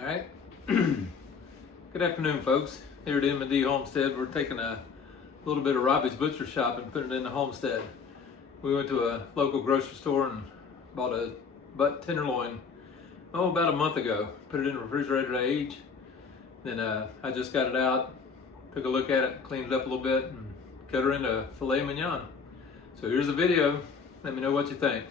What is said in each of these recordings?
All right. Good afternoon, folks. Here at M&D Homestead, we're taking a little bit of Robbie's Butcher Shop and putting it in the homestead. We went to a local grocery store and bought a butt tenderloin, about a month ago. Put it in the refrigerator to age. Then I just got it out, took a look at it, cleaned it up a little bit, and cut her into filet mignon. So here's the video. Let me know what you think.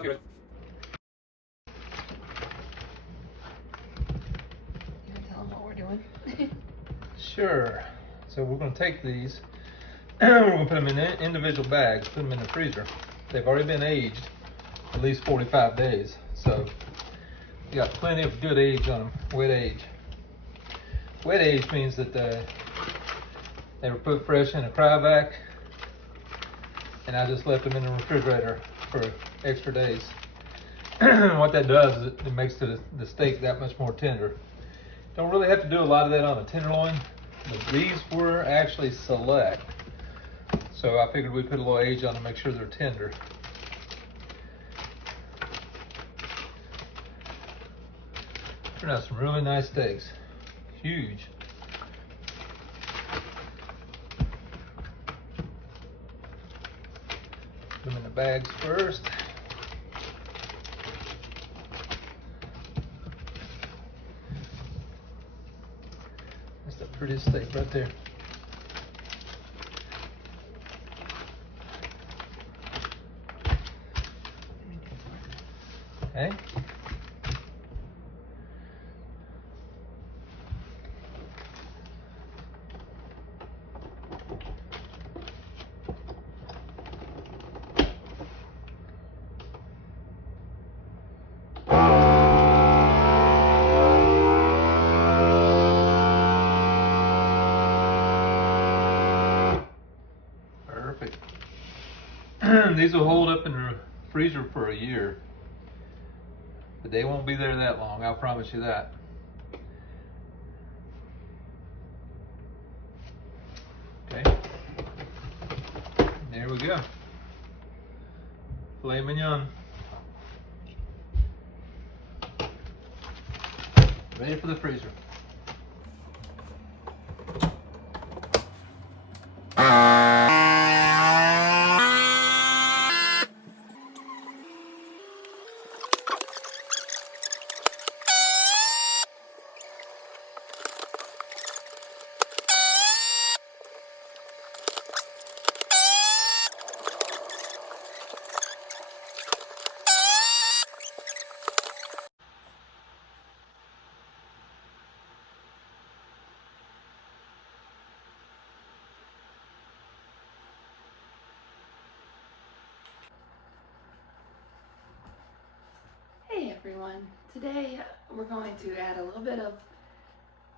Okay. You want to tell them what we're doing? Sure. So we're going to take these, we're going to put them in individual bags, put them in the freezer. They've already been aged at least 45 days. So you got plenty of good age on them, wet age. Wet age means that they were put fresh in a cryovac, and I just left them in the refrigerator for extra days. What that does is it makes the steak that much more tender. Don't really have to do a lot of that on a tenderloin, but these were actually select. So I figured we'd put a little age on to make sure they're tender. Turned out some really nice steaks. Huge. Put them in the bags first. That's the prettiest steak right there. Okay. Perfect. These will hold up in the freezer for a year, but they won't be there that long, I'll promise you that. Okay, there we go. Filet mignon. Ready for the freezer. Hey everyone, today we're going to add a little bit of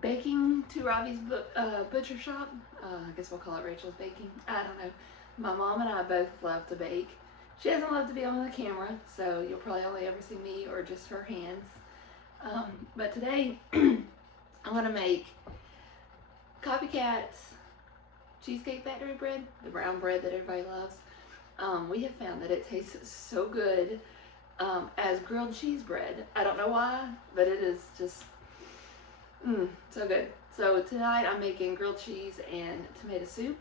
baking to Robbie's butcher shop. I guess we'll call it Rachel's baking. I don't know. My mom and I both love to bake. She doesn't love to be on the camera, so you'll probably only ever see me or just her hands. But today I'm going to make Copycat Cheesecake Factory bread, the brown bread that everybody loves. We have found that it tastes so good as grilled cheese bread. I don't know why, but it is just so good. So tonight I'm making grilled cheese and tomato soup.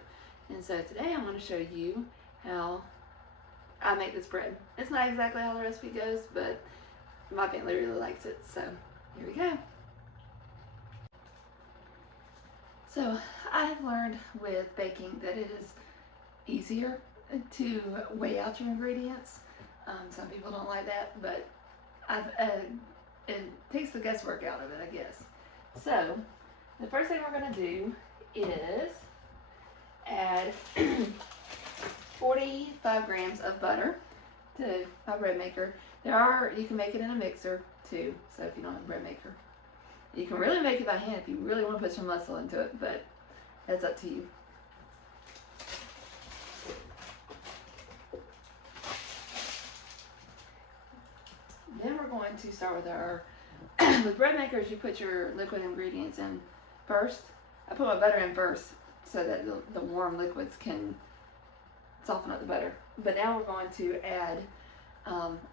And so today I'm going to show you how I make this bread. It's not exactly how the recipe goes, but my family really likes it. So here we go. So I've learned with baking that it is easier to weigh out your ingredients. Some people don't like that, but it takes the guesswork out of it, I guess. So the first thing we're going to do is add 45 grams of butter to my bread maker. You can make it in a mixer too, so if you don't have a bread maker. You can really make it by hand if you really want to put some muscle into it, but that's up to you. Then we're going to start with our, with bread makers, you put your liquid ingredients in first. I put my butter in first so that the warm liquids can soften up the butter. But now we're going to add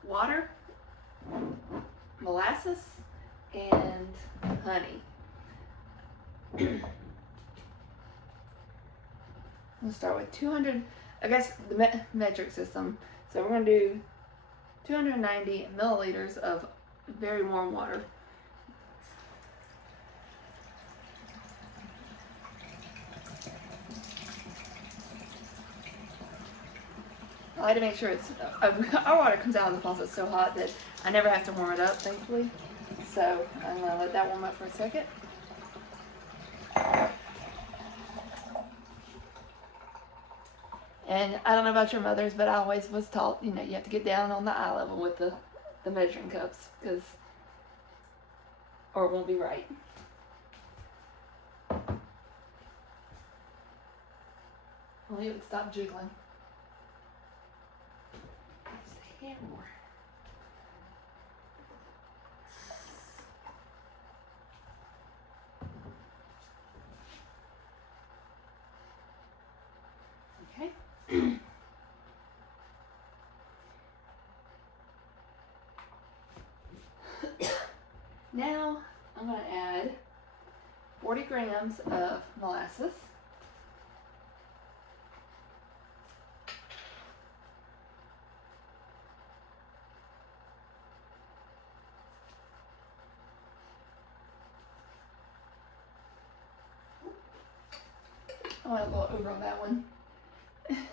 water, molasses, and honey. We'll start with 200, I guess the metric system. So we're going to do 290 milliliters of very warm water. I like to make sure it's, our water comes out of the faucet so hot that I never have to warm it up, thankfully. So I'm going to let that warm up for a second. And I don't know about your mothers, but I always was taught, you have to get down on the eye level with the measuring cups, or it won't be right. Only it would stop jiggling. Just a hair more. Okay. Now I'm going to add 40 grams of molasses. I went a little over on that one.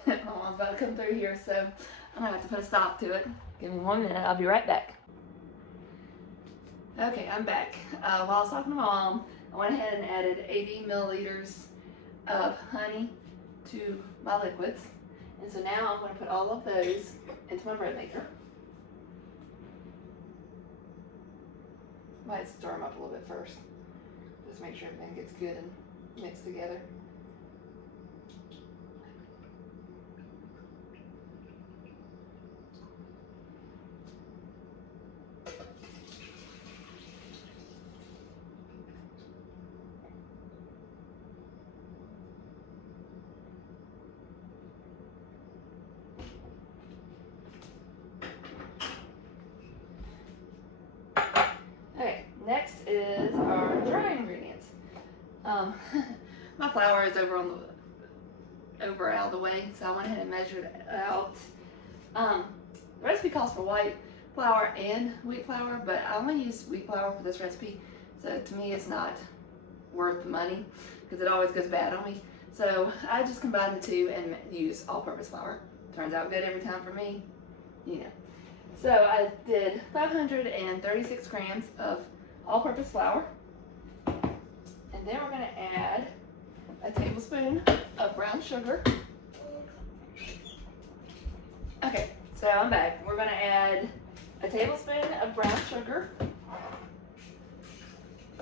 My mom's about to come through here, so I'm going to have to put a stop to it. Give me 1 minute, I'll be right back. Okay, I'm back. While I was talking to my mom, I went ahead and added 80 milliliters of honey to my liquids. And so now I'm going to put all of those into my bread maker. Might stir them up a little bit first. Just make sure everything gets good and mixed together. Okay, next is our dry ingredients. My flour is over out of the way, so I went ahead and measured it out. The recipe calls for white flour and wheat flour, but I only use wheat flour for this recipe, so to me it's not worth the money because it always goes bad on me. So I just combine the two and use all-purpose flour. Turns out good every time for me, So I did 536 grams of all-purpose flour, and then we're going to add a tablespoon of brown sugar. Okay, so I'm back. We're going to add a tablespoon of brown sugar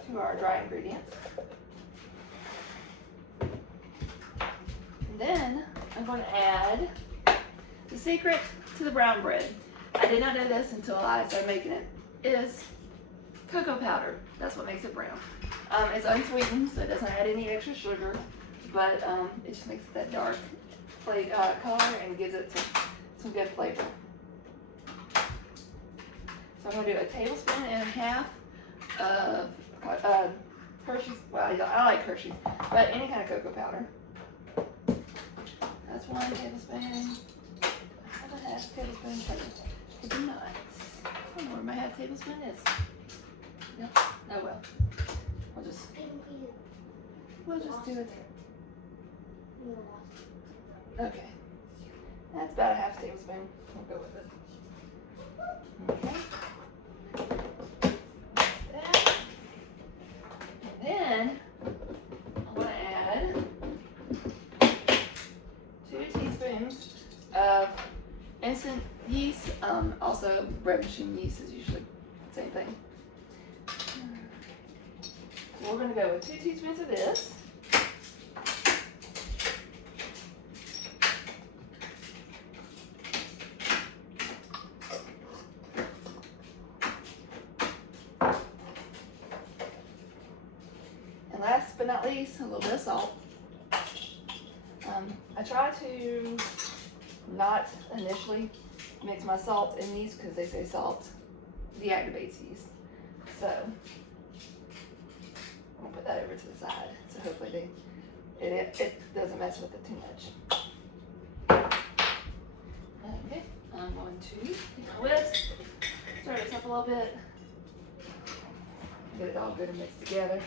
to our dry ingredients. And then I'm going to add the secret to the brown bread. I did not know this until I started making it. Is cocoa powder. That's what makes it brown. It's unsweetened, so it doesn't add any extra sugar, but it just makes it that dark color and gives it some good flavor. So I'm going to do a tablespoon and a half of Hershey's, well, I like Hershey's, but any kind of cocoa powder. That's 1 tablespoon. Have a half tablespoon for the nuts. I don't know where my half tablespoon is. Yep. Oh well. We'll just do it. Okay. That's about a half tablespoon. We'll go with it. Okay. That. And then I'm going to add 2 teaspoons of instant yeast. Also, bread machine yeast is usually the same thing. So we're going to go with 2 teaspoons of this. And last but not least, a little bit of salt. I try to not initially mix my salt in these because they say salt deactivates yeast. So I'll put that over to the side. So hopefully it doesn't mess with it too much. Okay, I'm going to take my whisk, stir this up a little bit, get it all good and mixed together.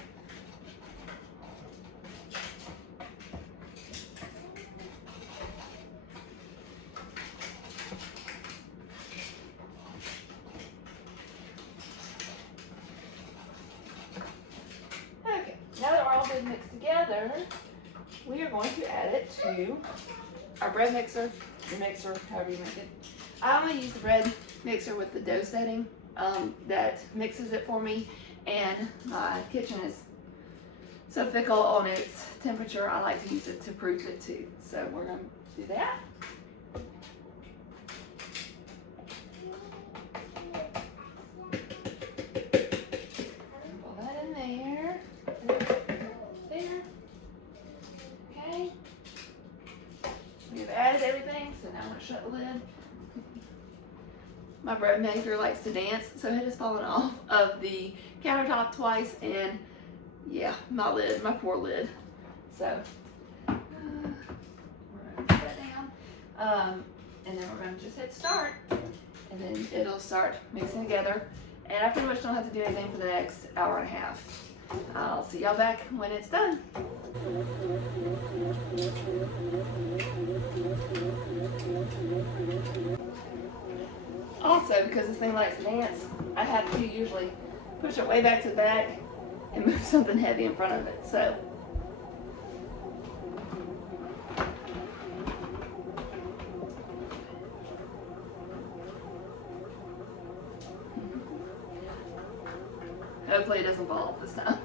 Now that we're all good mixed together, we are going to add it to our bread mixer, the mixer, however you make it. I only use the bread mixer with the dough setting that mixes it for me, and my kitchen is so fickle on its temperature, I like to use it to proof it too. So we're going to do that. Pull that in there. There. Okay. We've added everything, so now I'm going to shut the lid. My bread maker likes to dance, so it has fallen off of the countertop twice, and yeah, my poor lid. So we're going to put that down, and then we're going to just hit start, and then it'll start mixing together. And I pretty much don't have to do anything for the next hour and a half. I'll see y'all back when it's done. Also, because this thing likes to dance, I have to usually push it way back to the back and move something heavy in front of it. So hopefully it doesn't fall off this time.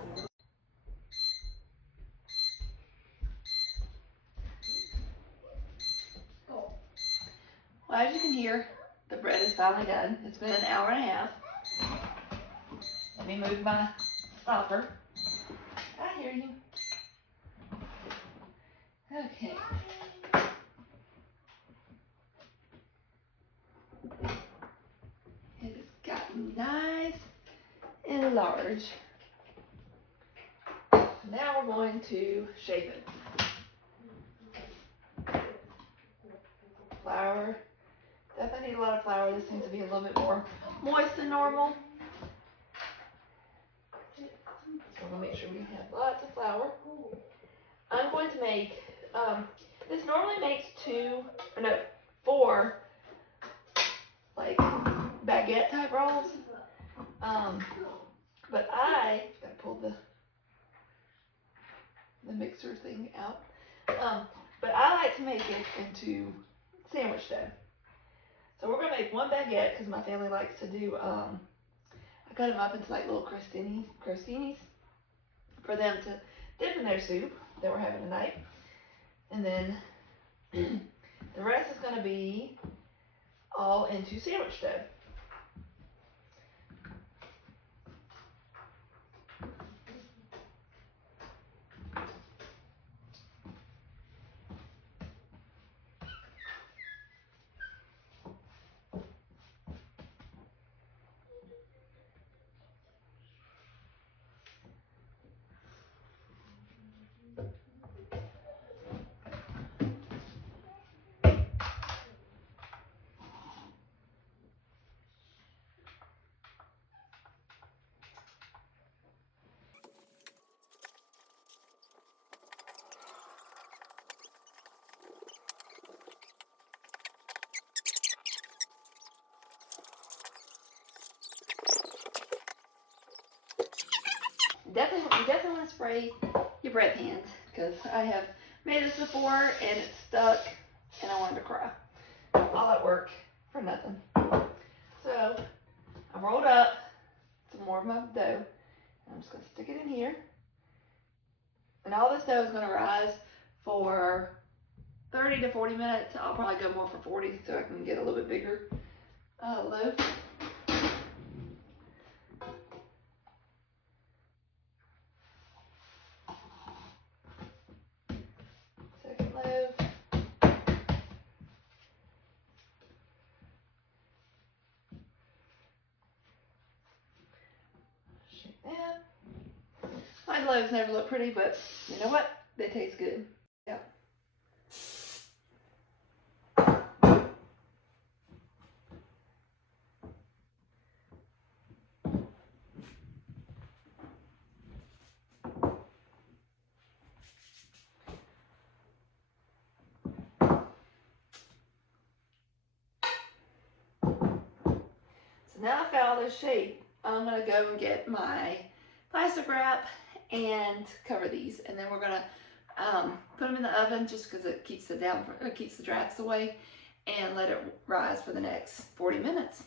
Cool. Well, as you can hear, the bread is finally done. It's been an hour and a half. Let me move my stopper. I hear you. Okay. It has gotten nice and large. Now we're going to shape it. Flour. Definitely need a lot of flour. This seems to be a little bit more moist than normal. So we're going to make sure we have lots of flour. I'm going to make, this normally makes 4 like baguette type rolls. But I gotta pull the mixer thing out. But I like to make it into sandwich dough. So we're gonna make 1 baguette because my family likes to do. I cut them up into like little crostinis for them to dip in their soup that we're having tonight, and then the rest is gonna be all into sandwich dough. You definitely want to spray your bread pans, because I have made this before and it's stuck and I wanted to cry. All that work for nothing. So I rolled up some more of my dough. I'm just going to stick it in here. And all this dough is going to rise for 30 to 40 minutes. I'll probably go more for 40 so I can get a little bit bigger loaf. Second loaf. Shake that. My loaves never look pretty, but you know what? They taste good. Yep. So now I've got all this shape, I'm going to go and get my plastic wrap and cover these, and then we're going to put them in the oven just because it keeps the drafts away, and let it rise for the next 40 minutes.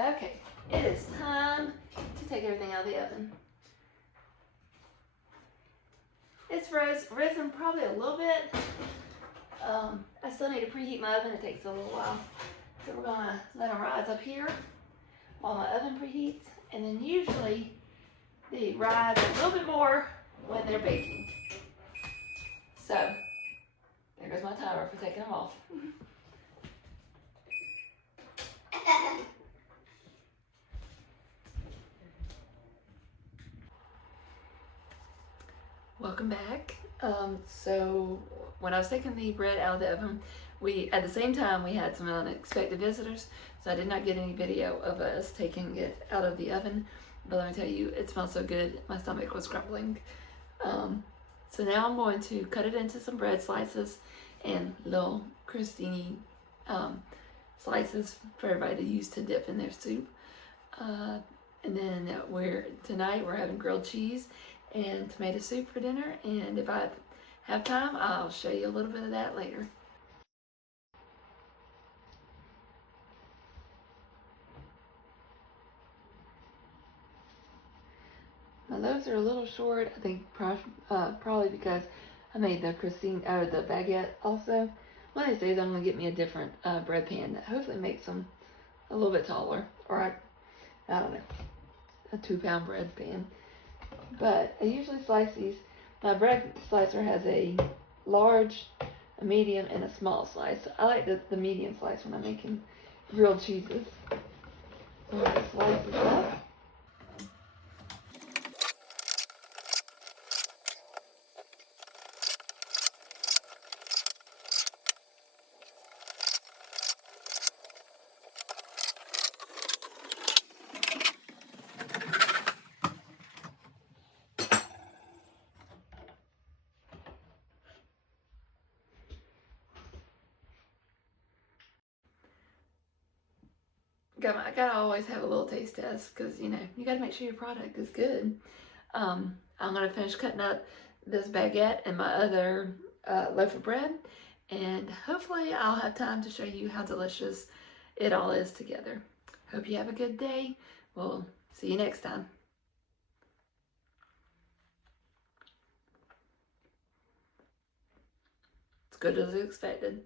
Okay, it is time to take everything out of the oven. It's risen probably a little bit. I still need to preheat my oven. It takes a little while. So we're gonna let them rise up here while my oven preheats. And then usually they rise a little bit more when they're baking. So there goes my timer for taking them off. Welcome back. So when I was taking the bread out of the oven, at the same time we had some unexpected visitors, so I did not get any video of us taking it out of the oven. But let me tell you, it smells so good. My stomach was grumbling. So now I'm going to cut it into some bread slices and little crostini slices for everybody to use to dip in their soup. And then tonight we're having grilled cheese and tomato soup for dinner, and if I have time, I'll show you a little bit of that later. My loaves are a little short, I think probably because I made the the baguette also. One of these days I'm going to get me a different bread pan that hopefully makes them a little bit taller, or I don't know, a 2-pound bread pan. But I usually slice these. My bread slicer has a large, a medium, and a small slice. I like the medium slice when I'm making grilled cheeses. So I'm going to slice this up. I gotta always have a little taste test, because you gotta make sure your product is good. I'm gonna finish cutting up this baguette and my other loaf of bread, and hopefully I'll have time to show you how delicious it all is together. Hope you have a good day. We'll see you next time. It's good as expected.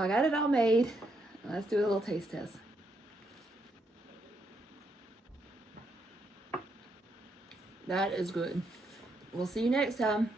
I got it all made. Let's do a little taste test. That is good. We'll see you next time.